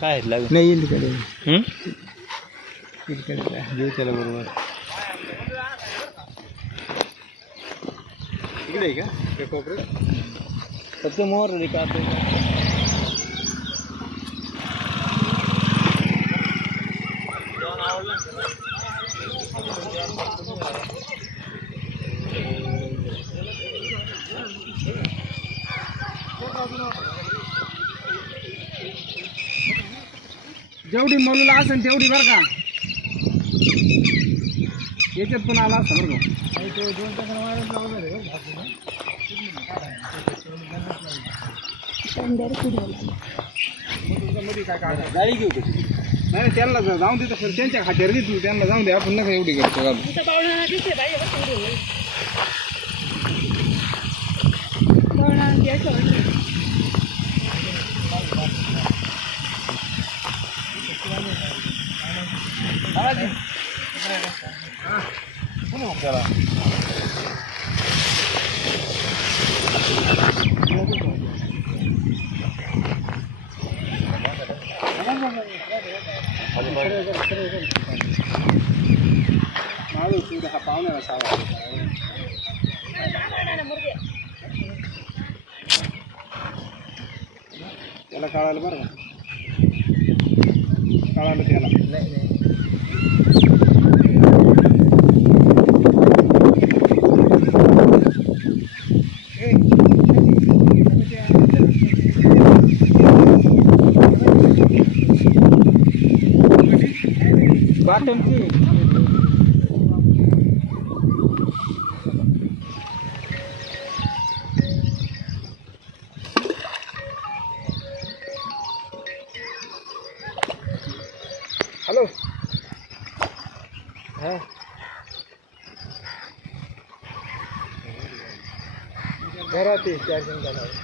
काय लागेल? नाही येईल तिकडे. हं? तिकडे घेऊ त्याला बरोबर. इकडे आहे का? कोपऱ्यात? फक्त मोर का जेवढी मलूला असेल तेवढी बरं का. याच्यात पण आला असता बरं का. गाडी घेऊ नाही त्यांना जाऊन दे तर त्यांच्या खात्यावर दे तू त्यांना जाऊन दे आपण नका एवढी करतो घालून घालू माझं तू हा पाहुण्याला सांगा त्याला कळालं बरं का कळालं त्याला बॉटमची हॅलो हा घरात आहे चार्जिंग झाला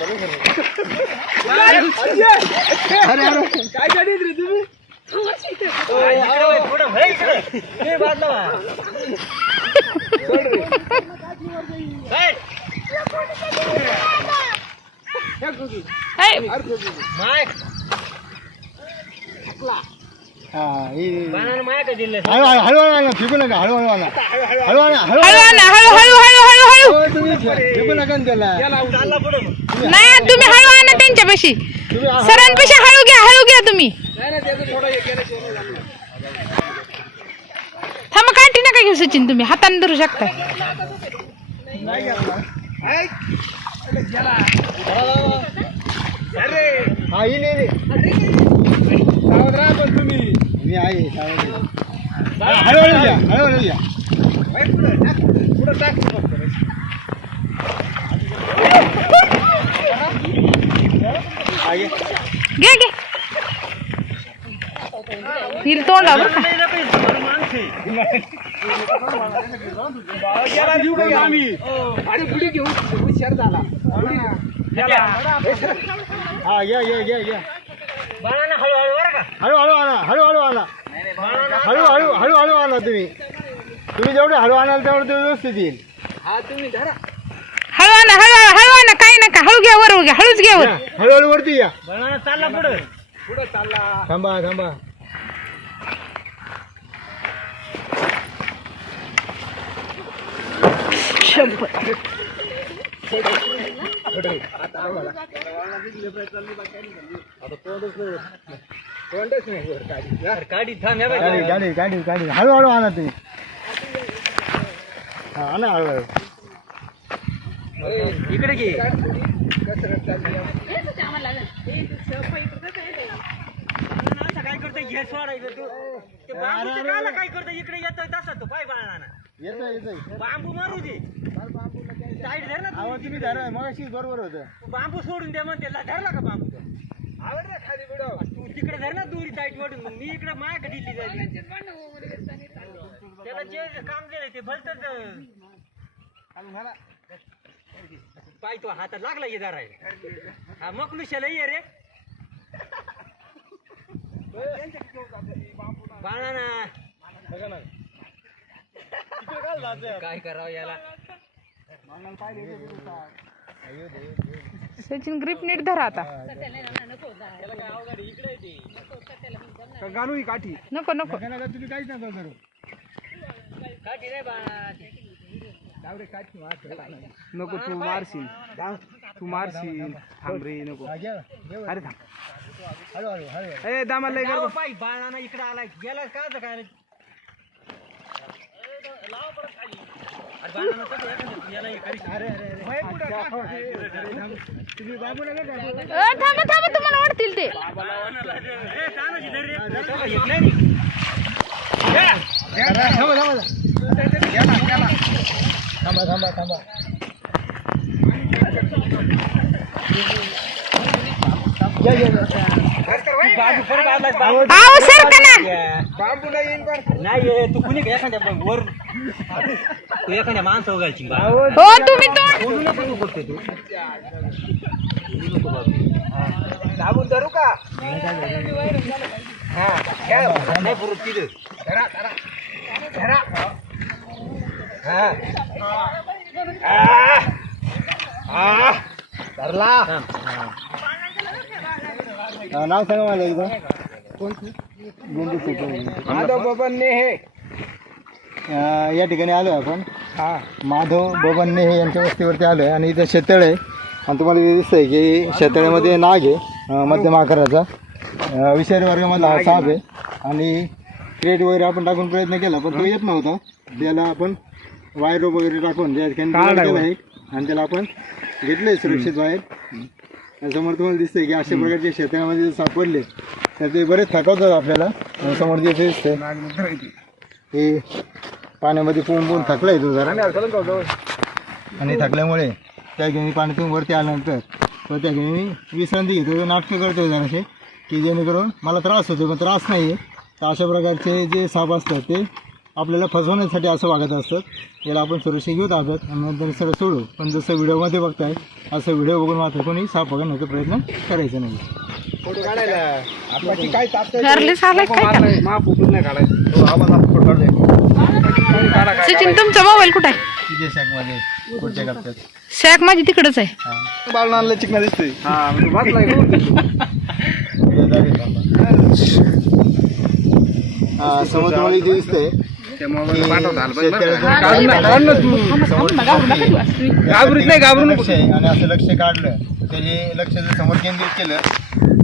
हळू हळू हळू हळू हळू हो, तुम्ही फेकू नका ना त्याला नाही तुम्ही हळू आणा त्यांच्यापाशी. सरांपाशी हळू घ्या हळू घ्या तुम्ही. हे. थांबा काठी नका घेऊ सचिन तुम्ही. हाताने धरू शकता. हळूहळू घ्या हळूहळू घ्या. पुढं टाक. हा, घे. घ्या हिल का का आम्ही अरे पुढे घेऊ हुशार झाला. हा घ्या घ्या घ्या घ्या हळू हळू आणा हळू हळू आणा. हळू हळू हळू हळू आणा तुम्ही. तुम्ही जेवढे हळू आणाल तेवढं ते व्यवस्थित येईल. आणा हळू आणा, काही नका हळू घ्या वर घ्या हळूच घ्या वर. हळूहळू वरती या. चालला पुढे. पुढे चालला. थांबा थांबा. नाही गाडी. गाडी गाडी. हळूहळू आणा तुम्ही. हा आणा हळूहळू. इकडे घे. कसरत चालली आहे. करतो घे सोडायचं तू. ते बांबूचं काला काय करतो इकडे येतोय तसा तो. पाय बाळाना येतोय येतोय. बांबू मारू दे. साईड धर ना आवाज तू. तुम्ही धरा. मगाशी बरोबर होतं. तू बांबू सोडून दे मग त्याला धरला का बांबू तो? आवड रे खाली बुडव तू तिकडे धर ना दुरी साईड वडून मग मी इकडे माझ्या दिली जाईल. त्याला जे काम दिलं ते भलतच. पाय तो हातात लागला ये धरायला हा मग लुशाला ये रे. बाळा ना काय करावं याला? सचिन ग्रिप नीट धरा आता. घालू ही काठी? नको नको. तुम्ही काहीच नका करू. काठी रे बाळा नको तू मारशील. तू मारशील. थांब रे नको. अरे थांब. हळू हळू हळू. ए दामाला लय लावा पाय बाळा ना इकडे आला गेला का आता काय अरे बाळानं हे थांबा. थांबा तुम्हाला वाटतील ते. थांबा थांबा. थांबा थांबा थांबा. या या या. तू बाजू परत आलास बाजू. आहो सरका ना? बांबू नाही येईन पण नाही हे, तू कुणी का एखाद्या ब- वर तू एखाद्या माणसावर घालची बा. हो तुम्ही तो बोलू नको तू. करते तू दाबून धरू का? नाही पुरत तिथं. धरा धरा. धरा. हा धरला. नाव सांगा मला एकदा. माधव बबन नेहे या ठिकाणी आलो आपण. हा. माधव बबन नेहे यांच्या वस्तीवरती आलो आहे आणि इथं शेतळ आहे. आणि तुम्हाला दिसतंय की शेतळ्यामध्ये नाग आहे मध्यम आकाराचा. विषारी वर्गामधला हा साप आहे. आणि क्रेट वगैरे आपण टाकून प्रयत्न केला पण तो येत नव्हता. त्याला आपण वायर वगैरे टाकून त्या ठिकाणी केला आहे आणि त्याला आपण घेतलंय सुरक्षित बाहेर आणि समोर तुम्हाला दिसतंय की अशा प्रकारचे शेतामध्ये जर सापडले तर ते बरेच थकवतात आपल्याला. आणि समोर जे दिसतंय हे पाण्यामध्ये पोहून पोहून थकलाय तो जरा. आणि थकल्यामुळे त्या ठिकाणी पाण्यातून वरती आल्यानंतर तो त्या ठिकाणी विश्रांती घेतो. नाटकं करतो जरासे की जेणेकरून मला त्रास होतो पण त्रास नाही आहे तर अशा प्रकारचे जे साप असतात ते आपल्याला फसवण्यासाठी असं वागत असतात. याला आपण सुरक्षित घेत आहोत आणि नंतर सगळं सोडू. पण जसं व्हिडिओमध्ये बघताय असं व्हिडिओ बघून मात्र कोणी साप पकडण्याचा प्रयत्न करायचा नाही. फोटो काढायला. काय? सचिन तुमचा मोबाईल कुठे आहे? शॅक माझी तिकडच आहे. बाळून आणलं चिकना घाबरत नाही घाबरून आणि असं लक्ष काढलं त्याचे लक्ष जर समोर केंद्रित केलं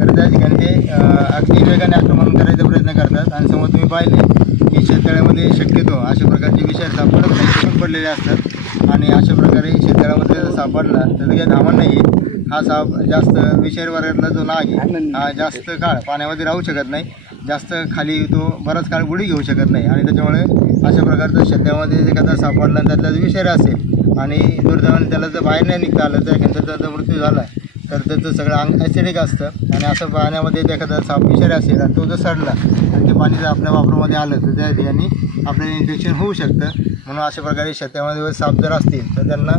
तर त्या ठिकाणी ते अं, अगदी वेगाने आक्रमण करायचा प्रयत्न करतात. आणि समोर तुम्ही पाहिले की शेततळ्यामध्ये शक्यतो अशा प्रकारचे विषय सापडत नाही पडलेले असतात. आणि अशा प्रकारे शेततळ्यामध्ये जर सापडला तर काही धावण नाही हा साप जास्त विषारी वर्गातला जो नाग आहे हा जास्त काळ पाण्यामध्ये राहू शकत नाही. जास्त खाली तो बराच काळ गुढी घेऊ शकत नाही. आणि त्याच्यामुळे अशा प्रकारचं शेतामध्ये एखादा सापडला त्यातला विषारी असेल आणि दुर्दैवाने त्याला जर बाहेर नाही निघता आलं तर एखाद्याचा जर मृत्यू झाला तर त्याचं सगळं अंग ॲसिडिक असतं. आणि असं पाण्यामध्ये एखादा साप विषारी असेल आणि तो जर सडला आणि ते पाणी जर आपल्या वापरामध्ये आलं तर त्या ठिकाणी आपल्याला इन्फेक्शन होऊ शकतं. म्हणून अशा प्रकारे शेतामध्ये जर साप जर असतील तर त्यांना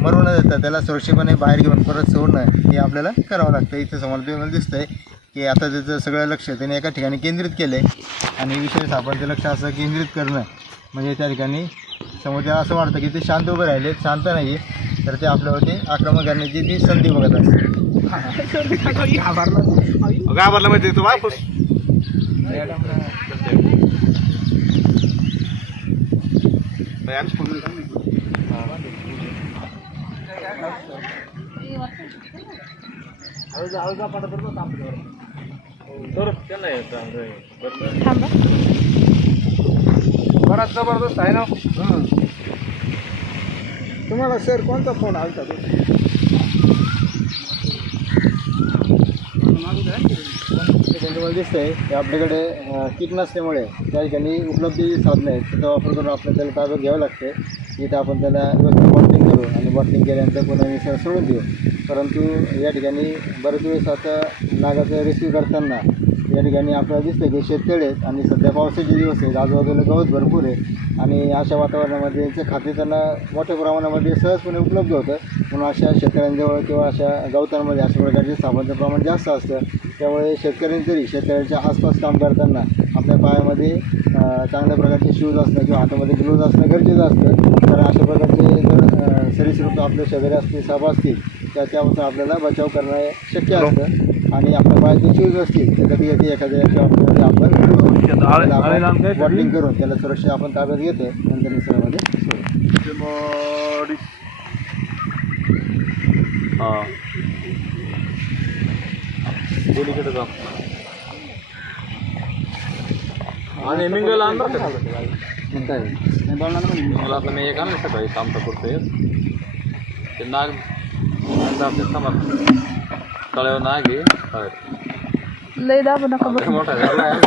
मरू न देता त्याला सुरक्षितपणे बाहेर घेऊन परत सोडणं हे आपल्याला करावं लागतं. इथं समोर दिसतं आहे की आता त्याचं सगळं लक्ष त्याने एका ठिकाणी केंद्रित केलं आहे आणि विषय सापडते लक्ष असं केंद्रित करणं म्हणजे त्या ठिकाणी समोर त्याला असं वाटतं की ते शांत उभे राहिले शांत नाही तर ते आपल्यावरती आक्रमण करण्याची ती संधी बघत असते घाबरला माहिती तू वापस थांबा. बराच जबरदस्त आहे ना? तुम्हाला सर कोणता फोन आलता तो? तुम्हाला दिसतंय की आपल्याकडे किट नसल्यामुळे त्या ठिकाणी उपलब्ध साधनं आहेत. त्याचा वापर करून आपल्याला त्याला ताब्यात घ्यावं लागते. इथं आपण त्याला बॉटलिंग करू आणि बॉटलिंग केल्यानंतर पुन्हा मिसळ सोडून देऊ. परंतु या ठिकाणी बरेच वेळेस आता नागाचं रेस्क्यू करताना या ठिकाणी आपल्याला दिसतं की शेततळे आहेत आणि सध्या पावसाचे दिवस आहेत. आजूबाजूला गवत भरपूर आहे आणि अशा वातावरणामध्ये यांचं खाते त्यांना मोठ्या प्रमाणामध्ये सहजपणे उपलब्ध होतं. म्हणून अशा शेतकऱ्यांजवळ किंवा अशा गवतांमध्ये अशा प्रकारचे साबणचं प्रमाण जास्त असतं. त्यामुळे शेतकऱ्यांनी जरी शेतकऱ्यांच्या आसपास काम करताना आपल्या पायामध्ये चांगल्या प्रकारचे शूज असणं किंवा हातामध्ये ग्लोज असणं गरजेचं असतं. कारण अशा प्रकारचे जर सरीसृप आपल्या शेजारी असतील साप असतील तर त्यापासून आपल्याला बचाव करणं शक्य असतं. आणि आपल्या पायाचे शूज असतील तर कधी कधी बाबतीमध्ये आपण बॉटलिंग करून त्याला सुरक्षा आपण ताब्यात घेतो नंतर निसर्गामध्ये हा. दोन्हीकडे जा. आणि मिंगल आणणार का? नाही बोलणार ना. मला आता मी एक आणलं सकाळी काम तर करतोय ते नाग जाते थांबा तळ्यावर नाग आहे बाहेर. लय दाबू नका बरं लय मोठा झाला आहे.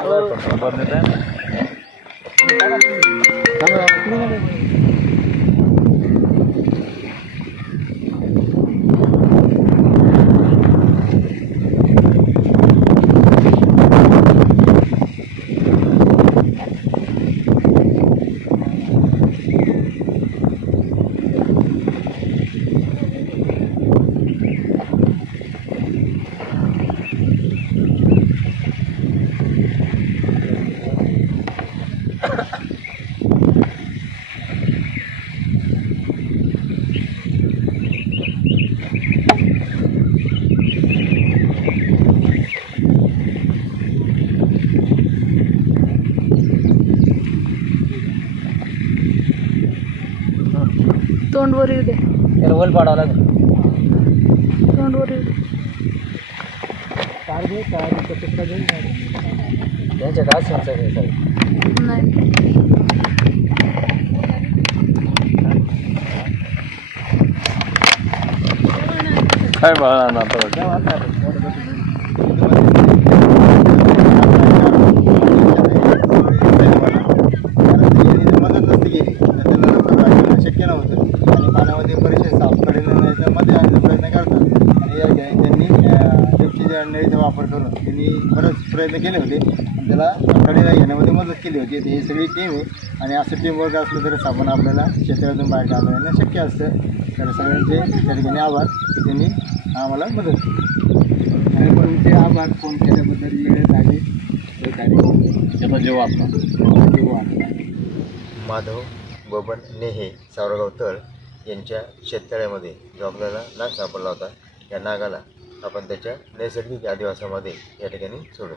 बरं नाही आहे. थांबा, तुम्ही नका. तोंड वर येऊ दे. त्याला वल पाडावं लागेल तोंड वर येऊ दे त्यांच्या काय सगळे नाही. काय बाळा ना आता मदत नसती गेली तर त्याला लवकर वाचवणं शक्य नव्हतं आणि पाण्यामध्ये बरेचसे साप कडेला न्यायचा मध्ये आणण्याचा प्रयत्न करतात आणि या ठिकाणी त्यांनी पेप्सीच्या नळीचा वापर त्यांनी बरेच प्रयत्न केले होते. त्याला कडेला घेण्यामध्ये मदत केली होती. ही सगळी टीम आहे आणि असं टीम वर्क असलं तर साबण आपल्याला शेतकऱ्यातून बाहेर काढणं शक्य असतं. तर सगळ्यांचे त्या ठिकाणी आभार की त्यांनी आम्हाला मदत केली. आणि तुमचे आभार फोन केल्याबद्दल वेळेत आले हे कार्यक्रम त्याचा जीव आपला माधव बबन नेहे सावरगाव तळ यांच्या शेततळ्यामध्ये जो आपल्याला नाग सापडला होता या नागाला आपण त्याच्या नैसर्गिक आदिवासामध्ये या ठिकाणी सोडू